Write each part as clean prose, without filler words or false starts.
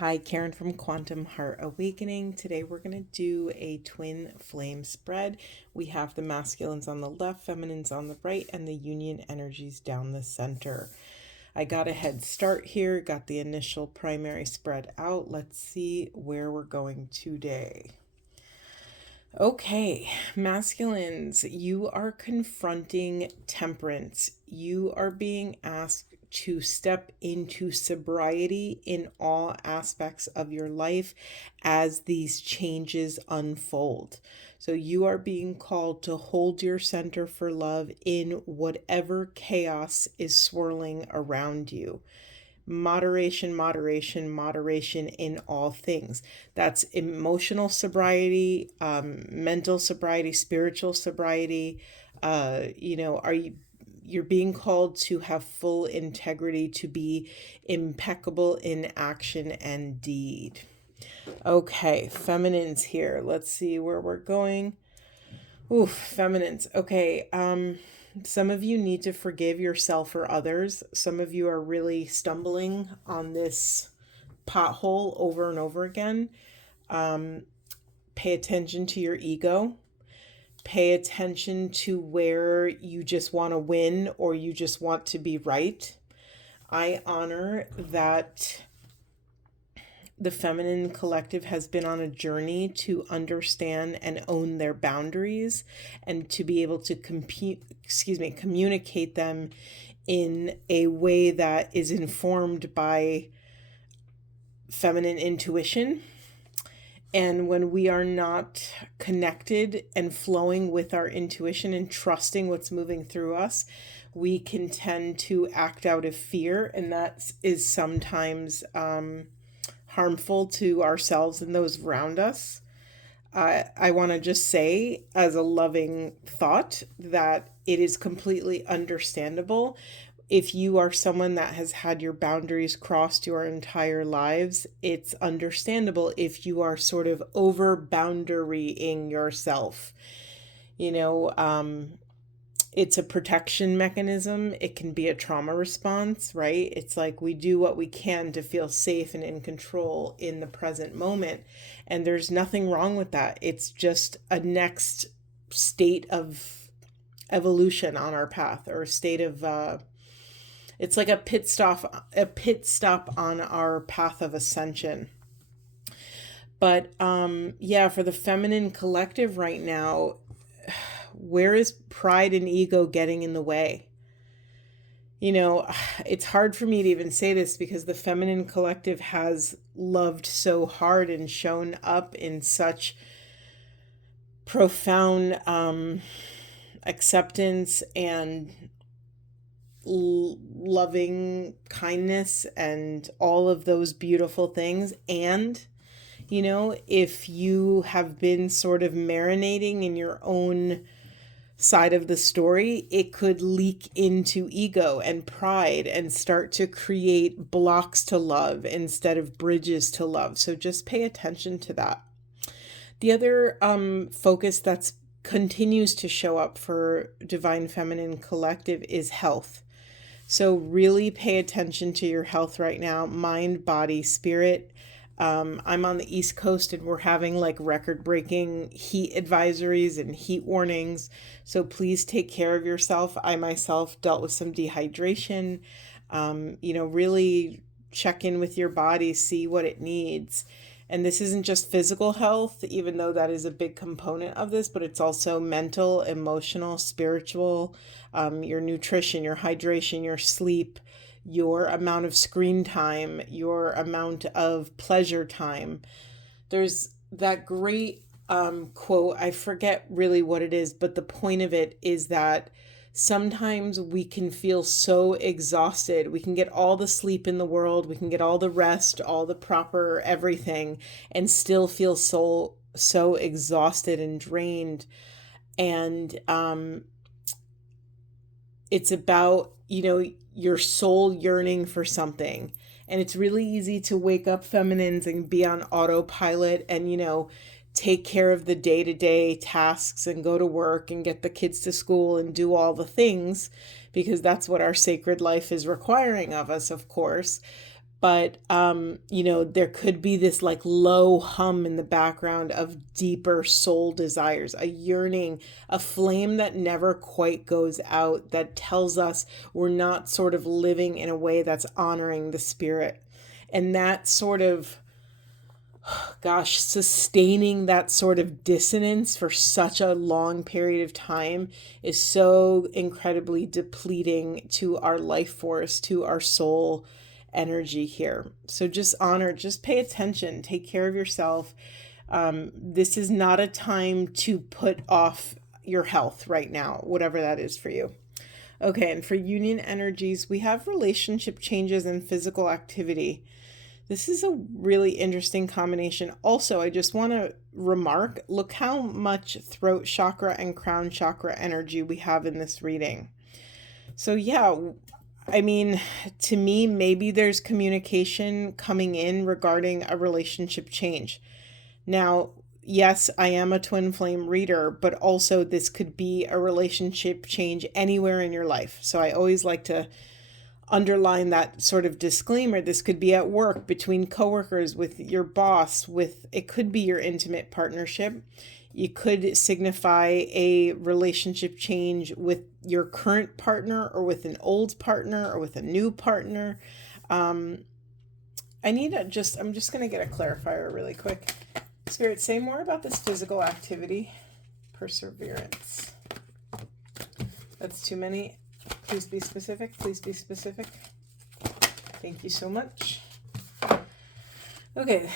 Hi, Karen from Quantum Heart Awakening. Today we're going to do a twin flame spread. We have the masculines on the left, feminines on the right, and the union energies down the center. I got a head start here, got the initial primary spread out. Let's see where we're going today. Okay, masculines, you are confronting temperance. You are being asked to step into sobriety in all aspects of your life as these changes unfold. So you are being called to hold your center for love in whatever chaos is swirling around you. Moderation, moderation, moderation in all things. That's emotional sobriety, mental sobriety, spiritual sobriety. You're being called to have full integrity, to be impeccable in action and deed. Okay, feminines here. Let's see where we're going. Oof, feminines. Okay, some of you need to forgive yourself or others. Some of you are really stumbling on this pothole over and over again. Pay attention to your ego. Pay attention to where you just want to win or you just want to be right. I honor that the feminine collective has been on a journey to understand and own their boundaries and to be able to communicate them in a way that is informed by feminine intuition. And when we are not connected and flowing with our intuition and trusting what's moving through us, we can tend to act out of fear. And that is sometimes harmful to ourselves and those around us. I want to just say, as a loving thought, that it is completely understandable if you are someone that has had your boundaries crossed your entire lives. It's understandable if you are sort of over boundarying yourself. It's a protection mechanism. It can be a trauma response, right? It's like we do what we can to feel safe and in control in the present moment. And there's nothing wrong with that. It's just a next state of evolution on our path, or a state of it's like a pit stop on our path of ascension. But for the feminine collective right now, where is pride and ego getting in the way? It's hard for me to even say this because the feminine collective has loved so hard and shown up in such profound acceptance and loving kindness and all of those beautiful things. And if you have been sort of marinating in your own side of the story, it could leak into ego and pride and start to create blocks to love instead of bridges to love. So just pay attention to that. The other focus that's continues to show up for Divine Feminine Collective is health. So really pay attention to your health right now, mind, body, spirit. I'm on the East Coast and we're having like record-breaking heat advisories and heat warnings. So please take care of yourself. I myself dealt with some dehydration. Really check in with your body, see what it needs. And this isn't just physical health, even though that is a big component of this, but it's also mental, emotional, spiritual, your nutrition, your hydration, your sleep, your amount of screen time, your amount of pleasure time. There's that great quote, I forget really what it is, but the point of it is that sometimes we can feel so exhausted. We can get all the sleep in the world, we can get all the rest, all the proper everything, and still feel so exhausted and drained. And it's about, your soul yearning for something. And it's really easy to wake up, feminines, and be on autopilot and, take care of the day-to-day tasks and go to work and get the kids to school and do all the things, because that's what our sacred life is requiring of us, of course. but there could be this like low hum in the background of deeper soul desires, a yearning, a flame that never quite goes out, that tells us we're not sort of living in a way that's honoring the spirit. And that sort of, gosh, sustaining that sort of dissonance for such a long period of time is so incredibly depleting to our life force, to our soul energy here. So just honor, just pay attention, take care of yourself. This is not a time to put off your health right now, whatever that is for you. Okay, and for union energies, we have relationship changes and physical activity. This is a really interesting combination. Also, I just want to remark, look how much throat chakra and crown chakra energy we have in this reading. So yeah, I mean, to me, maybe there's communication coming in regarding a relationship change. Now, yes, I am a twin flame reader, but also this could be a relationship change anywhere in your life. So I always like to underline that sort of disclaimer. This could be at work, between coworkers, with your boss, it could be your intimate partnership. You could signify a relationship change with your current partner, or with an old partner, or with a new partner. I'm just going to get a clarifier really quick. Spirit, say more about this physical activity. Perseverance. That's too many. Please be specific. Please be specific. Thank you so much. Okay,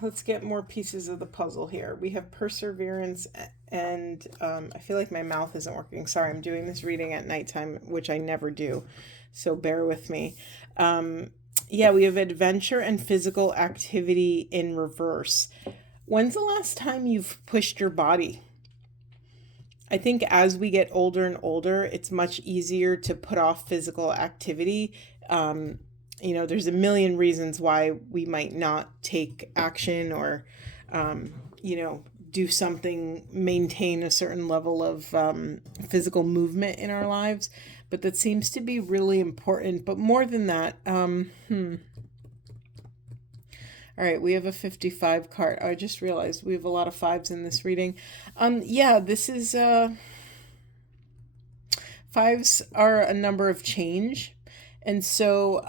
let's get more pieces of the puzzle here. We have perseverance, and I feel like my mouth isn't working. Sorry, I'm doing this reading at nighttime, which I never do, so bear with me. Yeah, we have adventure and physical activity in reverse. When's the last time you've pushed your body? I think as we get older and older, it's much easier to put off physical activity. There's a million reasons why we might not take action or, do something, maintain a certain level of physical movement in our lives. But that seems to be really important. But more than that, all right, we have a 55 card. I just realized we have a lot of fives in this reading. This is fives are a number of change. And so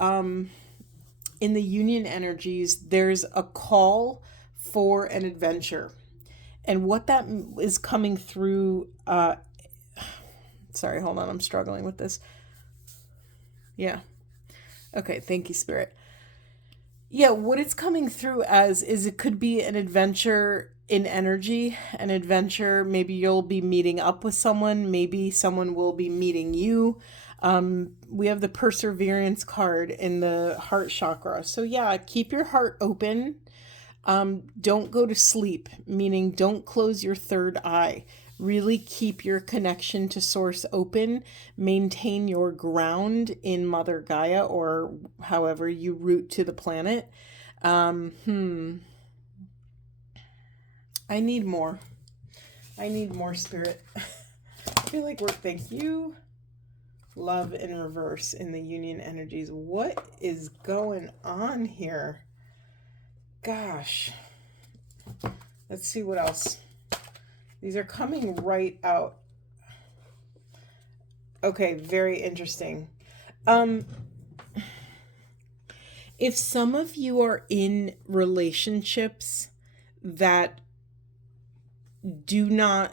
in the union energies, there's a call for an adventure. And what that is coming through, sorry, hold on, I'm struggling with this. Yeah. Okay, thank you, Spirit. Yeah, what it's coming through as is it could be an adventure in energy, an adventure. Maybe you'll be meeting up with someone. Maybe someone will be meeting you. We have the perseverance card in the heart chakra. So yeah, keep your heart open. Don't go to sleep, meaning don't close your third eye. Really keep your connection to source open. Maintain your ground in Mother Gaia, or however you root to the planet. I need more. Spirit. I feel like thank you. Love in reverse in the union energies. What is going on here? Gosh. Let's see what else. These are coming right out. Okay, very interesting. If some of you are in relationships that do not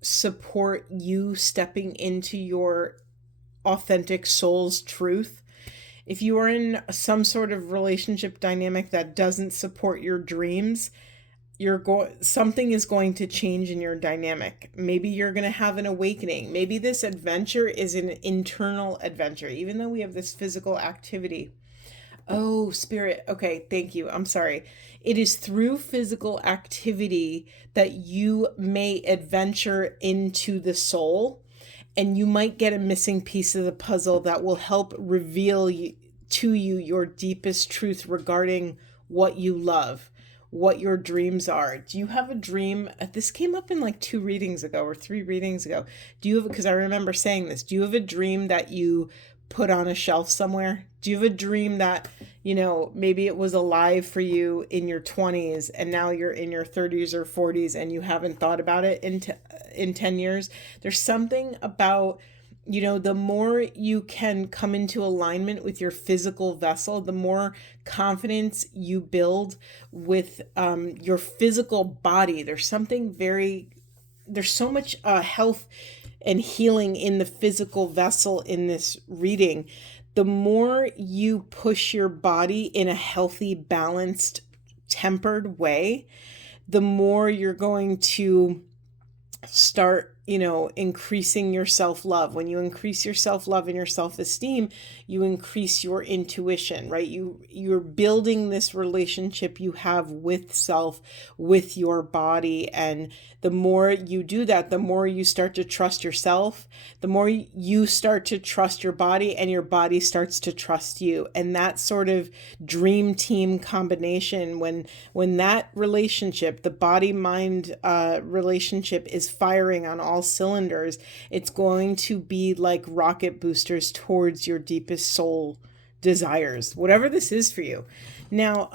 support you stepping into your authentic soul's truth, if you are in some sort of relationship dynamic that doesn't support your dreams, something is going to change in your dynamic. Maybe you're going to have an awakening. Maybe this adventure is an internal adventure, even though we have this physical activity. Oh, Spirit. Okay, thank you. I'm sorry. It is through physical activity that you may adventure into the soul, and you might get a missing piece of the puzzle that will help reveal to you your deepest truth regarding what you love, what your dreams are. Do you have a dream? This came up in like 2 readings ago or 3 readings ago. Because I remember saying this. Do you have a dream that you put on a shelf somewhere? Do you have a dream that, maybe it was alive for you in your 20s and now you're in your 30s or 40s and you haven't thought about it in 10 years? There's something about, the more you can come into alignment with your physical vessel, the more confidence you build with your physical body. There's so much health and healing in the physical vessel in this reading. The more you push your body in a healthy, balanced, tempered way, the more you're going to start, increasing your self-love. When you increase your self-love and your self-esteem, you increase your intuition, right? You're building this relationship you have with self, with your body. And the more you do that, the more you start to trust yourself, the more you start to trust your body, and your body starts to trust you. And that sort of dream team combination, when that relationship, the body-mind relationship, is firing on all cylinders, it's going to be like rocket boosters towards your deepest soul desires, whatever this is for you. Now,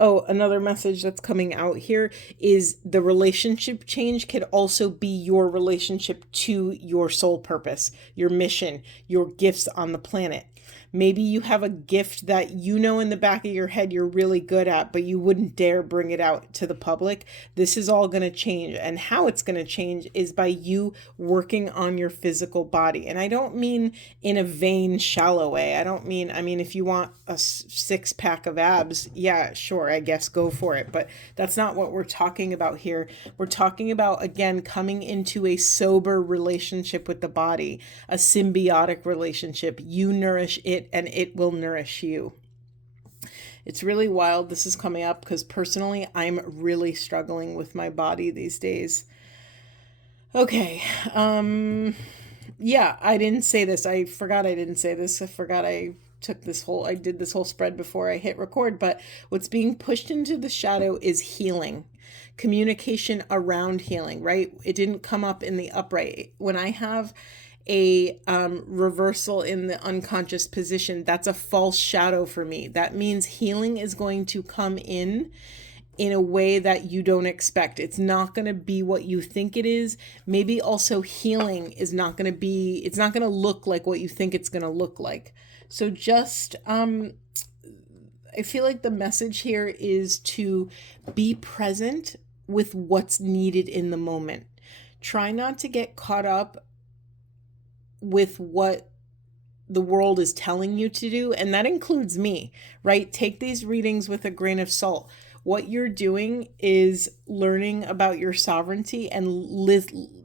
another message that's coming out here is the relationship change could also be your relationship to your soul purpose, your mission, your gifts on the planet. Maybe you have a gift that in the back of your head you're really good at, but you wouldn't dare bring it out to the public. This is all going to change. And how it's going to change is by you working on your physical body. And I don't mean in a vain, shallow way. I mean, if you want a 6-pack of abs, yeah, sure, I guess go for it. But that's not what we're talking about here. We're talking about, again, coming into a sober relationship with the body, a symbiotic relationship. You nourish it and it will nourish you. It's really wild this is coming up because personally I'm really struggling with my body these days. Okay. Yeah, I didn't say this. I forgot I didn't say this. I forgot I did this whole spread before I hit record, but what's being pushed into the shadow is healing. Communication around healing, right? It didn't come up in the upright. When I have a reversal in the unconscious position, that's a false shadow for me. That means healing is going to come in a way that you don't expect. It's not going to be what you think it is. Maybe also healing is not going to be, it's not going to look like what you think it's going to look like. So just, I feel like the message here is to be present with what's needed in the moment. Try not to get caught up with what the world is telling you to do. And that includes me, right? Take these readings with a grain of salt. What you're doing is learning about your sovereignty and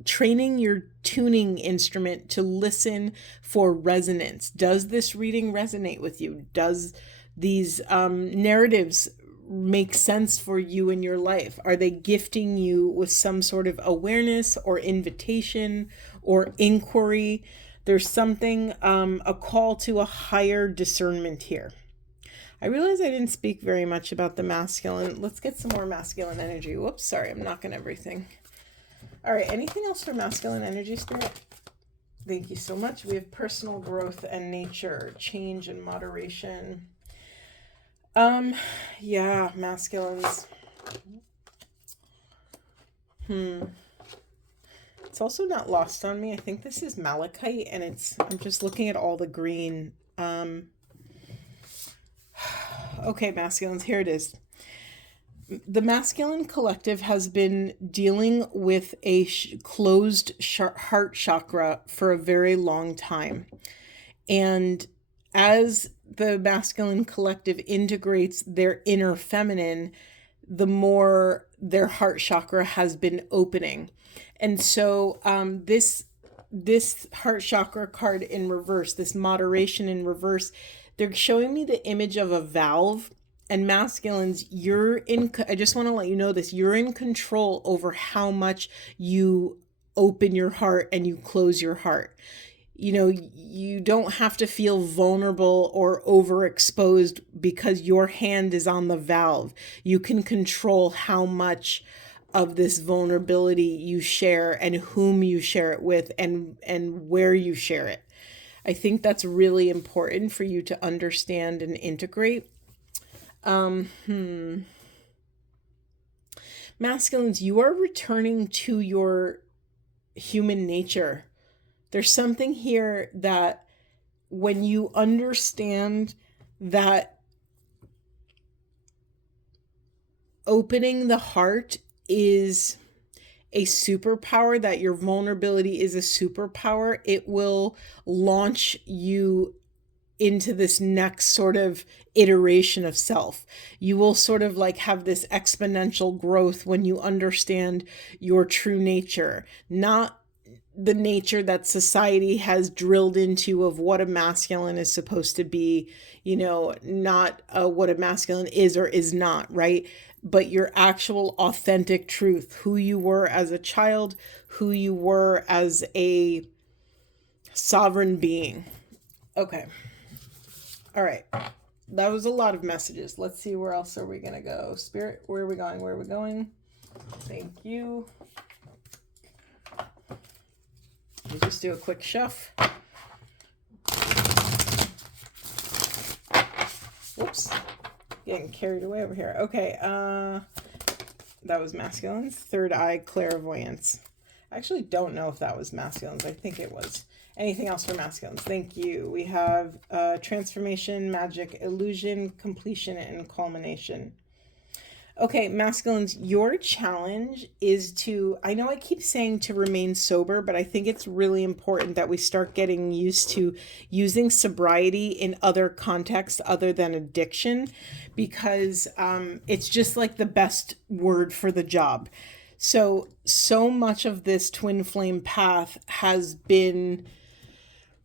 training your tuning instrument to listen for resonance. Does this reading resonate with you? Does these narratives make sense for you in your life? Are they gifting you with some sort of awareness or invitation or inquiry? There's something, a call to a higher discernment here. I realize I didn't speak very much about the masculine. Let's get some more masculine energy. Whoops, sorry, I'm knocking everything. All right, anything else for masculine energy, Spirit? Thank you so much. We have personal growth and nature, change and moderation. Yeah, masculines. It's also not lost on me. I think this is malachite, and I'm just looking at all the green. Okay, masculines, here it is. The masculine collective has been dealing with a closed heart chakra for a very long time. And as the masculine collective integrates their inner feminine, the more their heart chakra has been opening. And so this heart chakra card in reverse, this moderation in reverse, they're showing me the image of a valve. And masculines, I just want to let you know this, you're in control over how much you open your heart and you close your heart. You don't have to feel vulnerable or overexposed because your hand is on the valve. You can control how much of this vulnerability you share and whom you share it with and where you share it. I think that's really important for you to understand and integrate. Masculines, you are returning to your human nature. There's something here that when you understand that opening the heart is a superpower, that your vulnerability is a superpower, it will launch you into this next sort of iteration of self. You will sort of like have this exponential growth when you understand your true nature, not the nature that society has drilled into of what a masculine is supposed to be, not what a masculine is or is not, right? But your actual authentic truth, who you were as a child, who you were as a sovereign being. Okay. All right. That was a lot of messages. Let's see, where else are we going to go? Spirit, where are we going? Where are we going? Thank you. We'll just do a quick shuff. Whoops. Getting carried away over here. Okay. That was masculines. Third eye clairvoyance. I actually don't know if that was masculines. I think it was. Anything else for masculines? Thank you. We have transformation, magic, illusion, completion, and culmination. Okay, masculines, your challenge is to, I know I keep saying to remain sober, but I think it's really important that we start getting used to using sobriety in other contexts other than addiction, because it's just like the best word for the job. So much of this twin flame path has been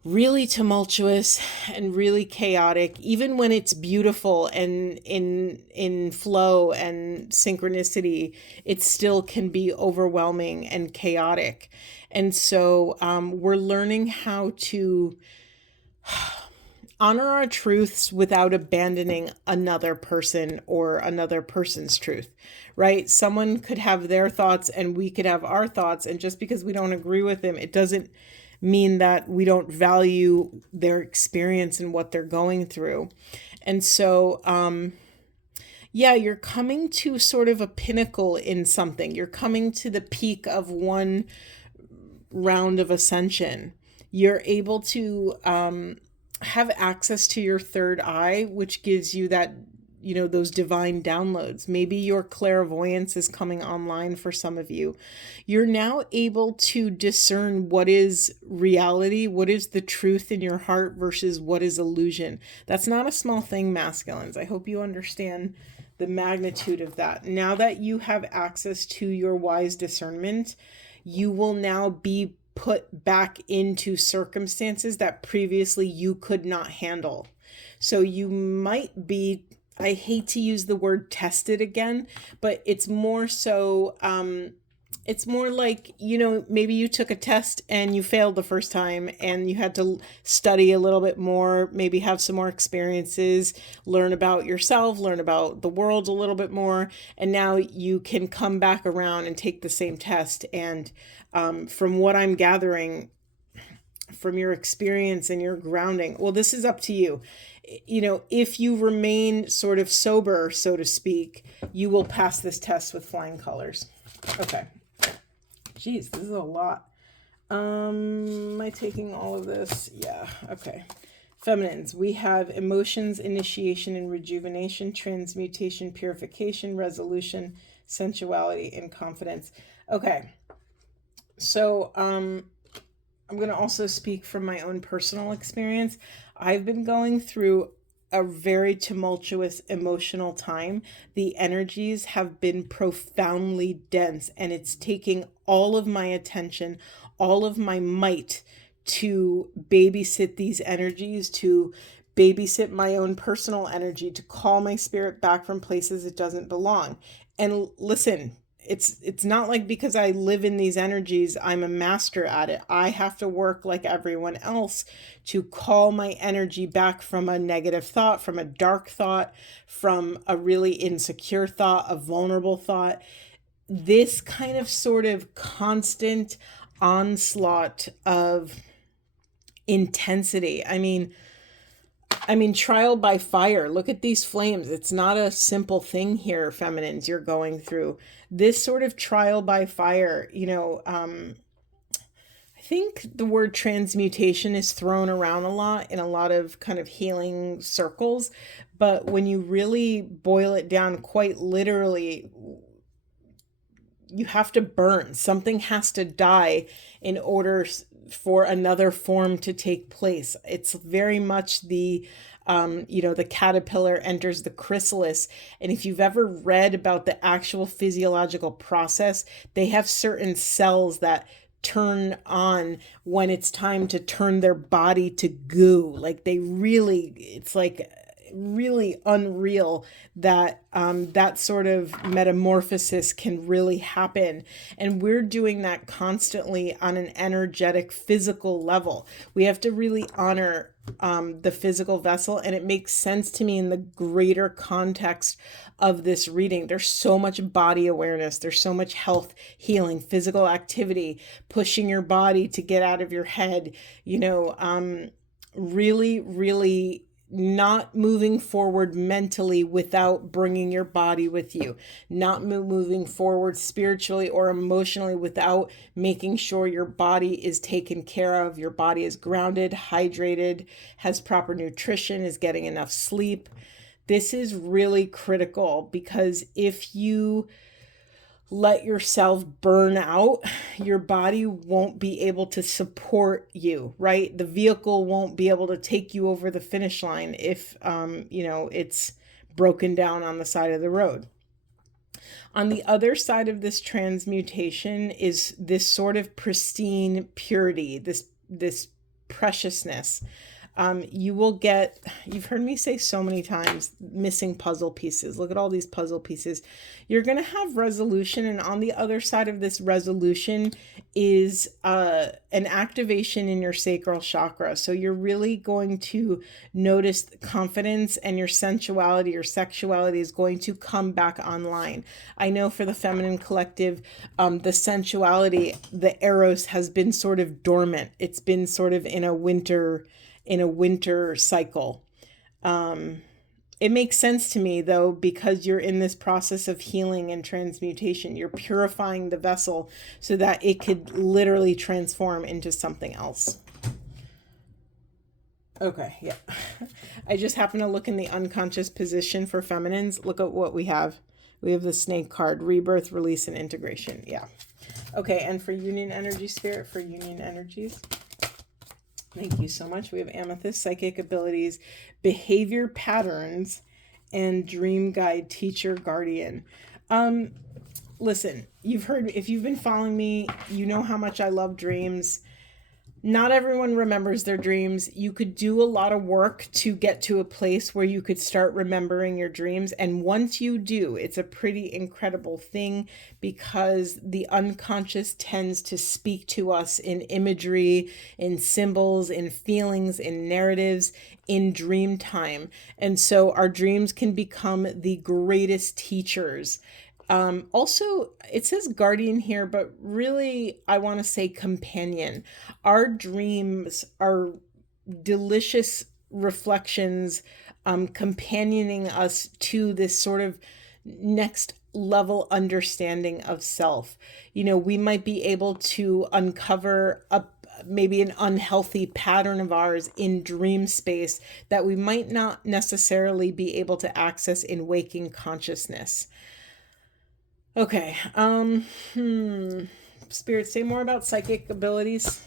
really tumultuous and really chaotic, even when it's beautiful and in flow and synchronicity, it still can be overwhelming and chaotic. And so we're learning how to honor our truths without abandoning another person or another person's truth, right? Someone could have their thoughts and we could have our thoughts, and just because we don't agree with them, it doesn't mean that we don't value their experience and what they're going through. And so, you're coming to sort of a pinnacle in something. You're coming to the peak of one round of ascension. You're able to have access to your third eye, which gives you that, those divine downloads. Maybe your clairvoyance is coming online for some of you. You're now able to discern what is reality, what is the truth in your heart versus what is illusion. That's not a small thing, masculines. I hope you understand the magnitude of that. Now that you have access to your wise discernment, you will now be put back into circumstances that previously you could not handle. So you might be, I hate to use the word tested again, but it's more so, it's more like, maybe you took a test and you failed the first time and you had to study a little bit more, maybe have some more experiences, learn about yourself, learn about the world a little bit more. And now you can come back around and take the same test. And from what I'm gathering from your experience and your grounding, well, this is up to you. If you remain sort of sober, so to speak, you will pass this test with flying colors. Okay. Geez, this is a lot. Am I taking all of this? Yeah. Okay. Feminines, we have emotions, initiation and rejuvenation, transmutation, purification, resolution, sensuality, and confidence. Okay. So, I'm going to also speak from my own personal experience. I've been going through a very tumultuous emotional time. The energies have been profoundly dense, and it's taking all of my attention, all of my might to babysit these energies, to babysit my own personal energy, to call my spirit back from places it doesn't belong. And listen, it's not like because I live in these energies, I'm a master at it. I have to work like everyone else to call my energy back from a negative thought, from a dark thought, from a really insecure thought, a vulnerable thought. This sort of constant onslaught of intensity. I mean, trial by fire. Look at these flames. It's not a simple thing here, feminines, you're going through. This sort of trial by fire, I think the word transmutation is thrown around a lot in a lot of kind of healing circles. But when you really boil it down quite literally, you have to burn. Something has to die in order for another form to take place. It's very much the the caterpillar enters the chrysalis. And if you've ever read about the actual physiological process, they have certain cells that turn on when it's time to turn their body to goo. Like it's like really unreal that that sort of metamorphosis can really happen. And we're doing that constantly on an energetic, physical level. We have to really honor the physical vessel. And it makes sense to me in the greater context of this reading. There's so much body awareness. There's so much health, healing, physical activity, pushing your body to get out of your head, really, really not moving forward mentally without bringing your body with you, not moving forward spiritually or emotionally without making sure your body is taken care of, your body is grounded, hydrated, has proper nutrition, is getting enough sleep. This is really critical, because if you let yourself burn out, your body won't be able to support you, right? The vehicle won't be able to take you over the finish line if, it's broken down on the side of the road. On the other side of this transmutation is this sort of pristine purity, this preciousness. You've heard me say so many times, missing puzzle pieces. Look at all these puzzle pieces. You're going to have resolution. And on the other side of this resolution is an activation in your sacral chakra. So you're really going to notice confidence, and your sensuality, your sexuality is going to come back online. I know for the feminine collective, the sensuality, the eros, has been sort of dormant. It's been sort of in a winter cycle. It makes sense to me, though, because you're in this process of healing and transmutation. You're purifying the vessel so that it could literally transform into something else. Okay, yeah. I just happen to look in the unconscious position for feminines. Look at what we have. We have the snake card, rebirth, release, and integration. Yeah. Okay, and for union energy spirit, for union energies. Thank you so much. We have amethyst, psychic abilities, behavior patterns, and dream guide, teacher, guardian. Listen, if you've been following me, you know how much I love dreams. Not everyone remembers their dreams. You could do a lot of work to get to a place where you could start remembering your dreams. And once you do, it's a pretty incredible thing, because the unconscious tends to speak to us in imagery, in symbols, in feelings, in narratives, in dream time. And so our dreams can become the greatest teachers. Also, it says guardian here, but really I want to say companion. Our dreams are delicious reflections, companioning us to this sort of next level understanding of self. We might be able to uncover maybe an unhealthy pattern of ours in dream space that we might not necessarily be able to access in waking consciousness. Okay. Spirit, say more about psychic abilities.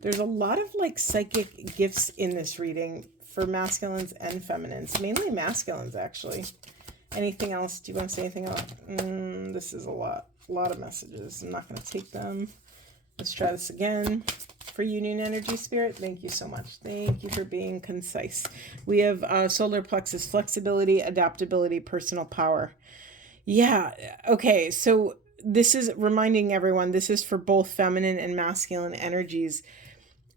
There's a lot of psychic gifts in this reading for masculines and feminines, mainly masculines, actually. Anything else? Do you want to say anything else? This is a lot of messages. I'm not going to take them. Let's try this again. For union energy, spirit, thank you so much. Thank you for being concise. We have solar plexus, flexibility, adaptability, personal power. Yeah. Okay. So this is reminding everyone, this is for both feminine and masculine energies.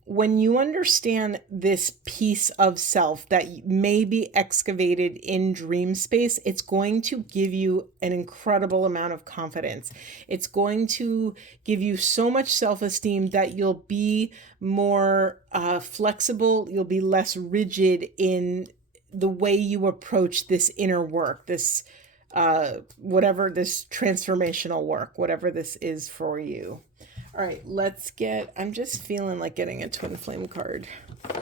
when you understand this piece of self that may be excavated in dream space, it's going to give you an incredible amount of confidence. It's going to give you so much self-esteem that you'll be more flexible. You'll be less rigid in the way you approach this inner work, this whatever this transformational work, whatever this is for you. All right, I'm just feeling like getting a twin flame card. I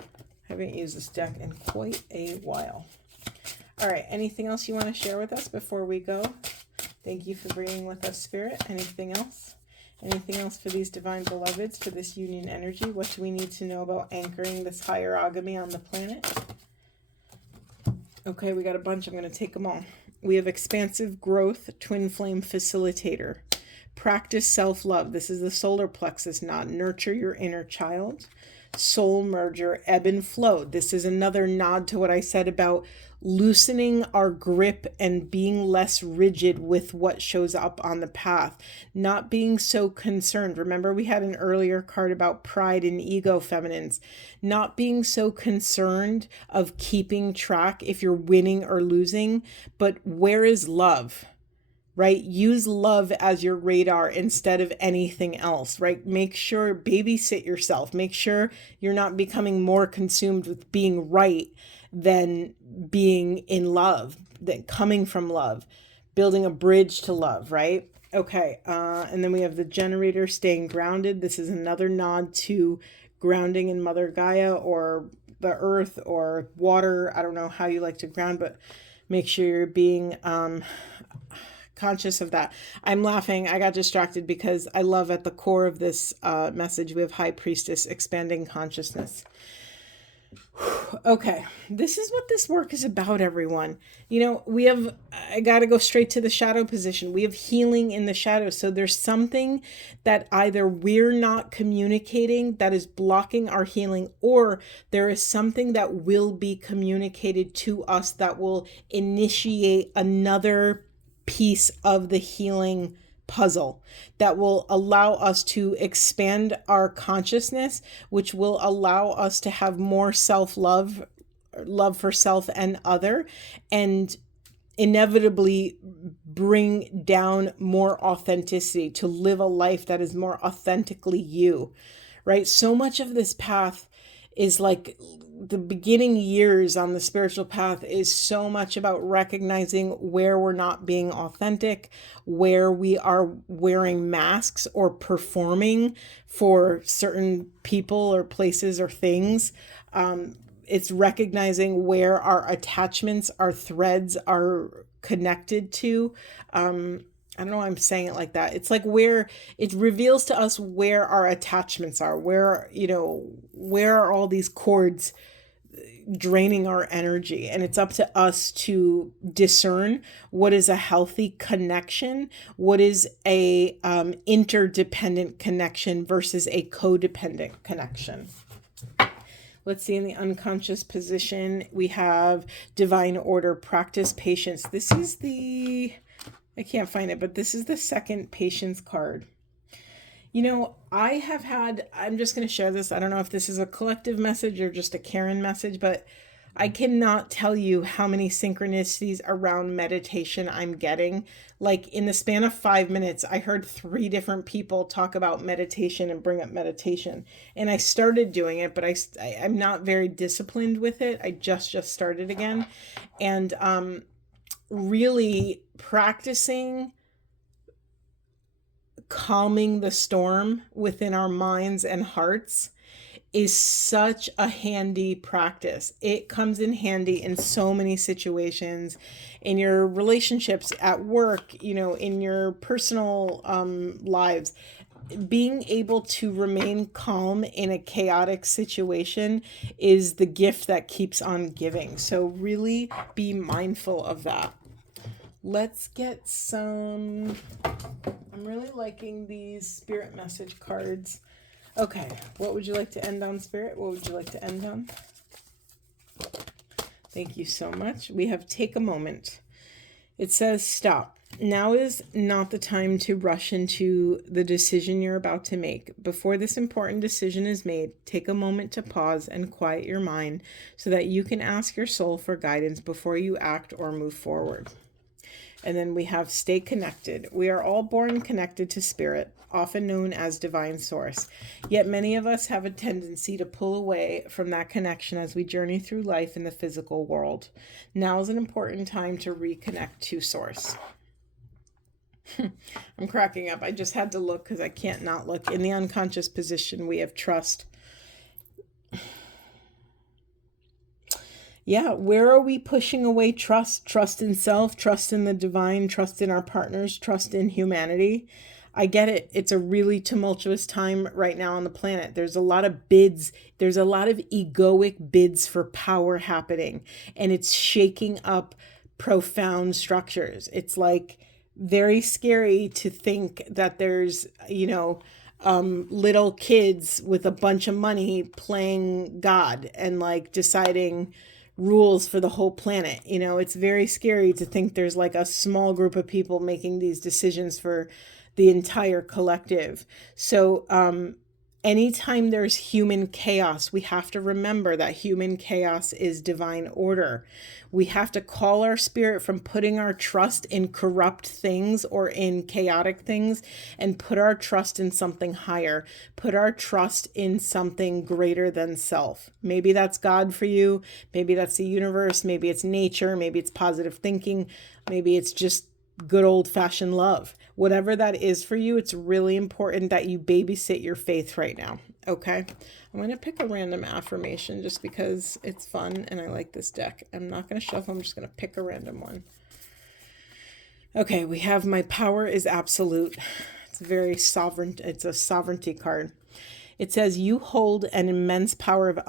haven't used this deck in quite a while. All right, anything else you want to share with us before we go? Thank you for being with us, Spirit. Anything else? Anything else for these divine beloveds, for this union energy? What do we need to know about anchoring this hierogamy on the planet? Okay, we got a bunch. I'm going to take them all. We have expansive growth, twin flame facilitator. Practice self-love. This is the solar plexus nod. Nurture your inner child. Soul merger, ebb and flow. This is another nod to what I said about loosening our grip and being less rigid with what shows up on the path. Not being so concerned. Remember, we had an earlier card about pride and ego feminines. Not being so concerned of keeping track if you're winning or losing, but where is love? Right? Use love as your radar instead of anything else, right? Make sure, babysit yourself. Make sure you're not becoming more consumed with being right than being in love, than coming from love, building a bridge to love, right? Okay. And then we have the generator, staying grounded. This is another nod to grounding in Mother Gaia or the earth or water. I don't know how you like to ground, but make sure you're being, conscious of that. I'm laughing. I got distracted because I love at the core of this message, we have High Priestess, expanding consciousness. Okay, this is what this work is about, everyone. You know, I got to go straight to the shadow position. We have healing in the shadows. So there's something that either we're not communicating that is blocking our healing, or there is something that will be communicated to us that will initiate another piece of the healing puzzle that will allow us to expand our consciousness, which will allow us to have more self-love, love for self and other, and inevitably bring down more authenticity, to live a life that is more authentically you, right? So much of this path is like the beginning years on the spiritual path is so much about recognizing where we're not being authentic, where we are wearing masks or performing for certain people or places or things. It's recognizing where our attachments, our threads are connected to. I don't know why I'm saying it like that. It's like where it reveals to us where our attachments are, where are all these cords draining our energy. And it's up to us to discern what is a healthy connection, what is a interdependent connection versus a codependent connection. Let's see, in the unconscious position, we have divine order, practice patience. This is I can't find it, but this is the second patience card. You know, I'm just going to share this. I don't know if this is a collective message or just a Karen message, but I cannot tell you how many synchronicities around meditation I'm getting. Like in the span of 5 minutes, I heard 3 different people talk about meditation and bring up meditation. And I started doing it, but I'm not very disciplined with it. I just started again. And really practicing calming the storm within our minds and hearts is such a handy practice. It comes in handy in so many situations, in your relationships, at work, in your personal lives. Being able to remain calm in a chaotic situation is the gift that keeps on giving. So really be mindful of that. Let's get some... I'm really liking these spirit message cards. Okay, what would you like to end on, Spirit? What would you like to end on? Thank you so much. We have take a moment. It says, stop. Now is not the time to rush into the decision you're about to make. Before this important decision is made, take a moment to pause and quiet your mind so that you can ask your soul for guidance before you act or move forward. And then we have stay connected. We are all born connected to spirit, often known as divine source. Yet many of us have a tendency to pull away from that connection as we journey through life in the physical world. Now is an important time to reconnect to source. I'm cracking up. I just had to look because I can't not look. In the unconscious position, we have trust. Yeah, where are we pushing away trust? Trust in self, trust in the divine, trust in our partners, trust in humanity. I get it. It's a really tumultuous time right now on the planet. There's a lot of bids. There's a lot of egoic bids for power happening, and it's shaking up profound structures. It's like very scary to think that there's, little kids with a bunch of money playing God and like deciding rules for the whole planet. It's very scary to think there's like a small group of people making these decisions for the entire collective. So anytime there's human chaos, we have to remember that human chaos is divine order. We have to call our spirit from putting our trust in corrupt things or in chaotic things and put our trust in something higher. Put our trust in something greater than self. Maybe that's God for you. Maybe that's the universe. Maybe it's nature. Maybe it's positive thinking. Maybe it's just good old-fashioned love. Whatever that is for you, it's really important that you babysit your faith right now. Okay? I'm going to pick a random affirmation just because it's fun and I like this deck. I'm not going to shuffle. I'm just going to pick a random one. Okay, we have my power is absolute. It's very sovereign. It's a sovereignty card. It says you hold an immense power of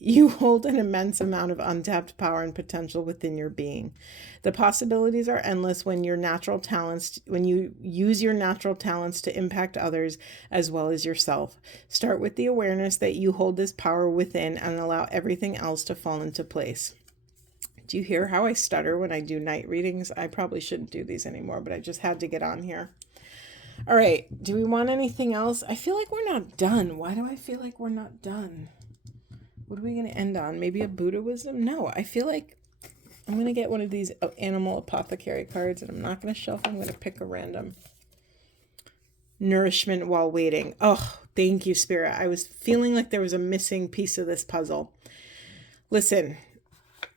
you hold an immense amount of untapped power and potential within your being. The possibilities are endless when you use your natural talents to impact others as well as yourself. Start with the awareness that you hold this power within and allow everything else to fall into place. Do you hear how I stutter when I do night readings? I probably shouldn't do these anymore, but I just had to get on here. All right. Do we want anything else? I feel like we're not done. Why do I feel like we're not done? What are we going to end on? Maybe a Buddha wisdom? No, I feel like I'm going to get one of these animal apothecary cards, and I'm not going to shuffle. I'm going to pick a random. Nourishment while waiting. Oh, thank you, Spirit. I was feeling like there was a missing piece of this puzzle. Listen,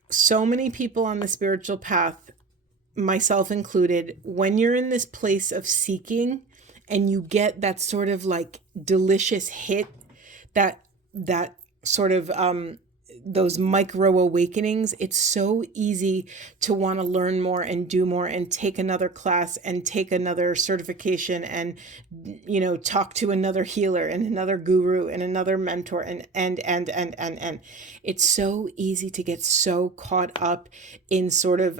so many people on the spiritual path, myself included, when you're in this place of seeking and you get that sort of like delicious hit, that sort of those micro awakenings, it's so easy to want to learn more and do more and take another class and take another certification and talk to another healer and another guru and another mentor and it's so easy to get so caught up in sort of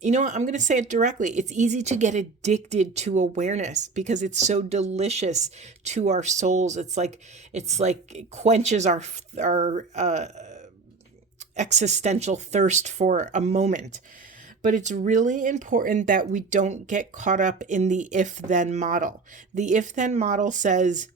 I'm going to say it directly. It's easy to get addicted to awareness because it's so delicious to our souls. It's like it quenches our existential thirst for a moment. But it's really important that we don't get caught up in the if-then model. The if-then model says,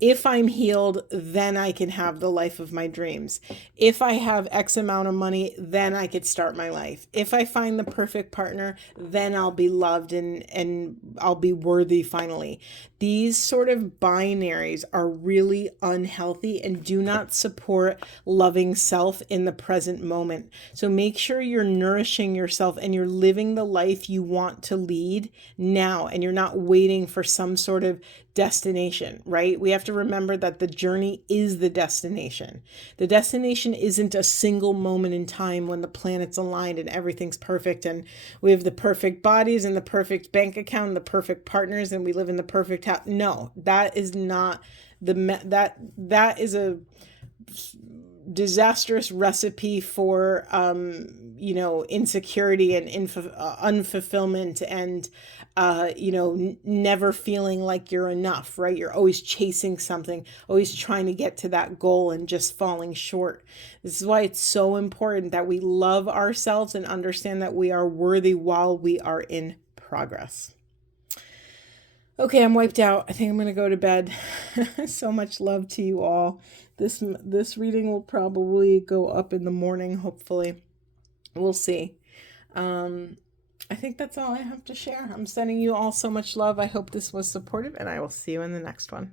if I'm healed, then I can have the life of my dreams. If I have X amount of money, then I could start my life. If I find the perfect partner, then I'll be loved and I'll be worthy finally. These sort of binaries are really unhealthy and do not support loving self in the present moment. So make sure you're nourishing yourself and you're living the life you want to lead now, and you're not waiting for some sort of destination, right? We have to remember that the journey is the destination. The destination isn't a single moment in time when the planets aligned and everything's perfect and we have the perfect bodies and the perfect bank account and the perfect partners and we live in the perfect house. No, that is not that is a disastrous recipe for, insecurity and unfulfillment and, never feeling like you're enough, right? You're always chasing something, always trying to get to that goal and just falling short. This is why it's so important that we love ourselves and understand that we are worthy while we are in progress. Okay, I'm wiped out. I think I'm going to go to bed. So much love to you all. This reading will probably go up in the morning, hopefully. We'll see. I think that's all I have to share. I'm sending you all so much love. I hope this was supportive, and I will see you in the next one.